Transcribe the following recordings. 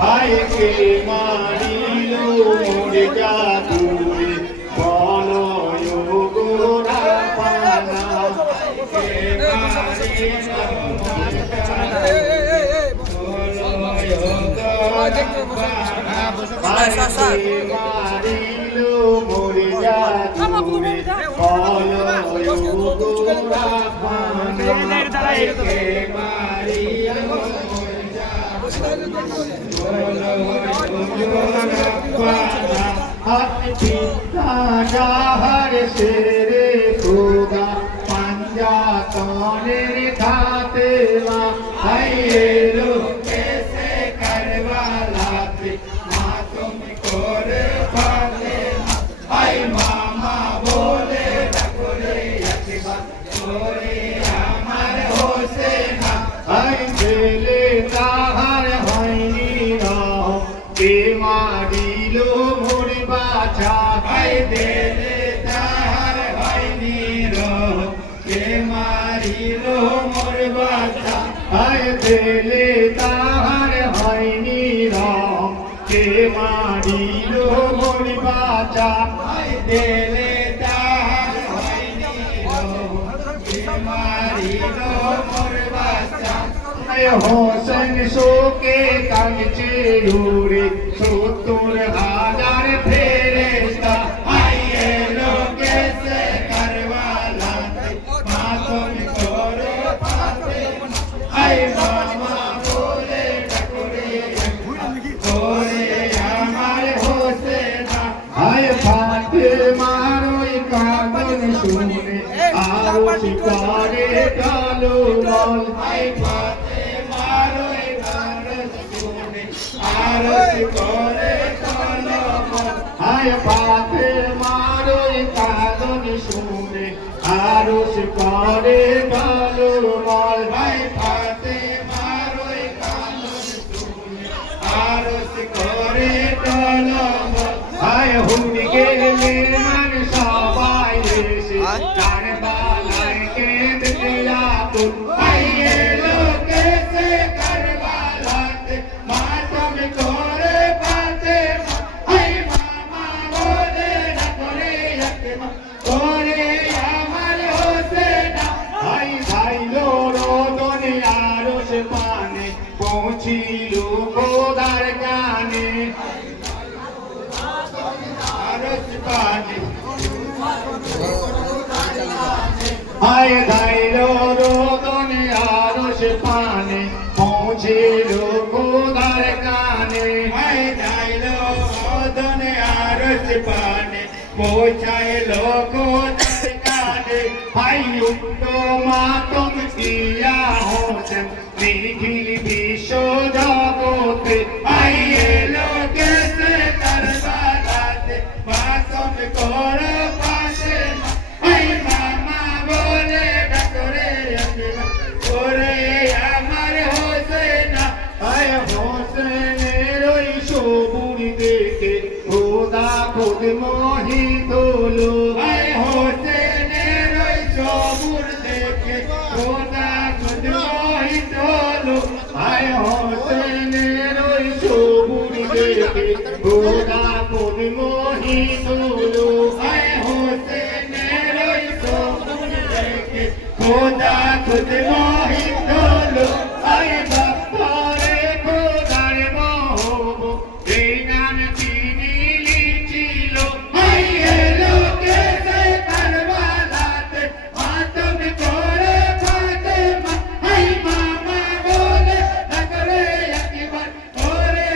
ভাইকে মারিল মোরে জাদুরে বলয় গোরা পানা মারিল মোরে জাদুরে বলয় গোরা পানা ভাইকে মারিল যাহার শেরে খোদা পাঞ্জাতনের খাতে মা এলো কেসে করবালাতে মা তুমি করে পালে আই মামা বলে ডাকরে একবার করে আমার হোসেনা আই ছেলে তাহার হয়নি রহ কে মারিল মোর বাছা আই দেলে তাহার হয়নি রহ কে মারিল মোর বাছা আই দেলে তাহার হয়নি রহ কে মারিল মোর বাছা আই দেলে তাহার হয়নি রহ কে মারিল মোর বাছা হোসেন শোকে কাঁদছে উড়ে ৭০,০০০ ফেরেশতা আই এলো কেসে করবালাতে মা তুমি করো ফাতেমা আই মামা বলে ডাকরে করে আমার হোসেনা আই ফাতেমার ওই কাঁদন শুনে আরো শিকারে কালো বল আই হায় পাতে মারোই কাঁদন শুনে আরশ করে কালো মল হায় পাতে মারোই কাঁদন শুনে আরশ করে কালো মল হায় হুড় গেলে মান সবাই এসে কারবালায় কেঁদে আতুর হায় এলো কেসে কারবালাতে মা তুমি করে ফাতেমা আই মামা বলে ডাকরে একবার করে আমার হোসেনা আই ভাইলো রোদনে আরশ পানে পৌঁছিল খোদার কানে আরশ পানে আই ভাইলো রোদনে আরশ পানে পৌঁছিল খোদার কানে আই ভাইলো রোদনে আরশ পানে পৌঁছাইলো খোদার কানে ভাই উত্তমা তুমি দিয়া হোসেন নিখিল বিশ্ব জগতে আই এলো কেসে করবালাতে মা তুমি করো ফাতেমা আই মামা বলে ডাকরে একবার করে আমার হোসেনা আয় হোসেনের ওই সবুর দেখে খোদা খুদ মোহিত হলো আয় হোসেনের ওই সবুর দেখে খোদা খুদ মোহিত হলো আয় হোসেনের ওই সবুর দেখে খোদা খুদ মোহিত হলো আয় হোসেনের ওই সবুর দেখে খোদা খুদ মোহিত হলো আয় বাপ্পারে খোদার মোহব এই গান তিনি লিখিল আই এলো কেসে করবালাতে মা তুমি করে ফাতেমা আই মামা বলে ডাকরে একবার করে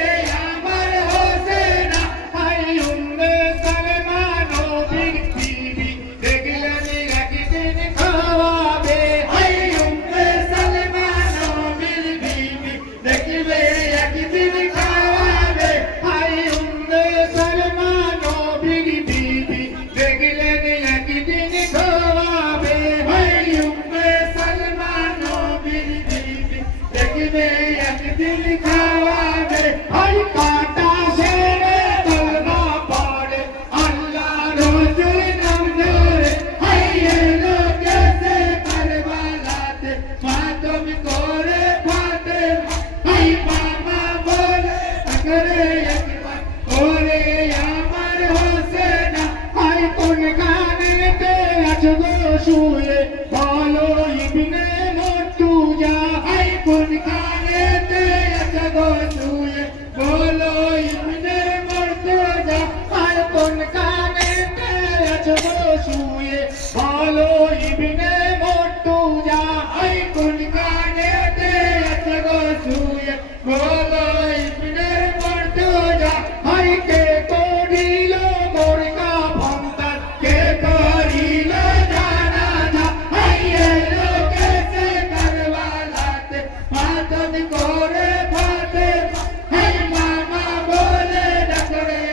আমার হোসেনা আই উম্মে সালমা নবীর বিবি দেখলেন একদিন খাওয়াবে আই উম্মে সালমা নবীর বিবি দেখবে একদিন খাওয়াবে আই উম্মে সালমা নবীর বিবি দেখলেন একদিন খাওয়াবে আই উম্মে সালমা নবীর বিবি দেখবে একদিন খাওয়াবে আই কাটা ছেড়ে তলবা পড়ে আল্লাহ রসুল নাম ধরে আই এলো কেসে করবালাতে মাতম করে ফাতেমা হাই মামা বলে ডাকরে একবার ওরে আমার হোসেনা হাই কোন খানেতে আছো গো শুয়ে বলো ইবনে মর্তুজা হাই কোন খানেতে আছো গো শুয়ে বলো ইবনে মর্তুজা হাই কোন খানেতে আছো গো শুয়ে বলো ইবনে মর্তুজা হাই কোন খানেতে আছো গো শুয়ে বলো ইবনে মর্তুজা হাই কে করিল মোর কাফনটা কে করিল জানাজা হাই এলো কেসে কারবালাতে মাতম করে ফাতেমা হাই মামা বলে ডাকরে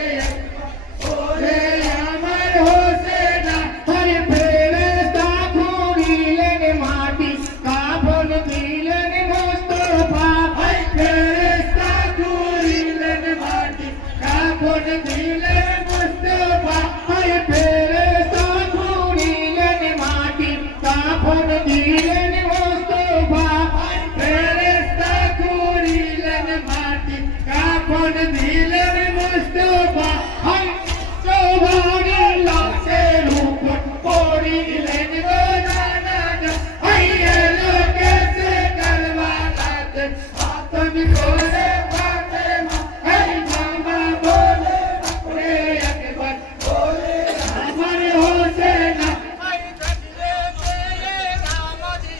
ওরে আমার হোসেনা হাই ফেরেশতা খুঁড়িলেন মাটি কাফন দিলেন মুস্তাফা হাই ফেরেশতা খুঁড়িলেন মাটি কাফন দিলেন মুস্তাফা হাই ফেরেশতা খুঁড়িলেন মাটি কাফন দিলেন মুস্তাফা হাই ফেরেশতা খুঁড়িলেন মাটি কাফন দিলেন মুস্তাফা হাই চৌবাড়ির লাশের উপর পড়িলেন গো জানাজা হাই এলো কেসে কারবালাতে মাতম করে ফাতেমা হাই মামা বলে ডাকরে একবার ওরে আমার হোসেনা হাই থাকলে বলে নামাজি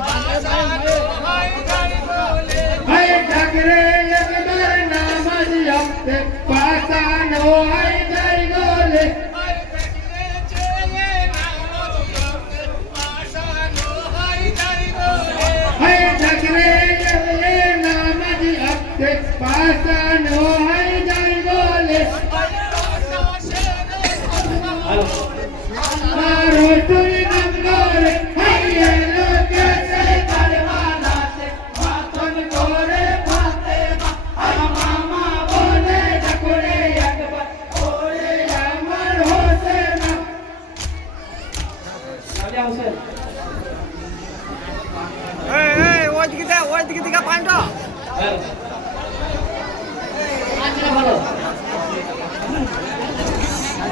বাসানো হাই গাই বলে হাই ডাকরে একবার নামাজ আপতে পাসানো হাই যাই গলে হাই থাকলে চলে নামাজি বাসানো হাই গাই বলে হাই ডাকরে একবার নামাজ আপতে পাসানো হাই যাই গলে মারো তুই নাম করে হাই এলো কেসে কারবালাতে মাতম করে ফাতেমা হাই মামা বলে ডাকরে একবার ওরে আমার হোসেনা ওই দিকে পাল্টা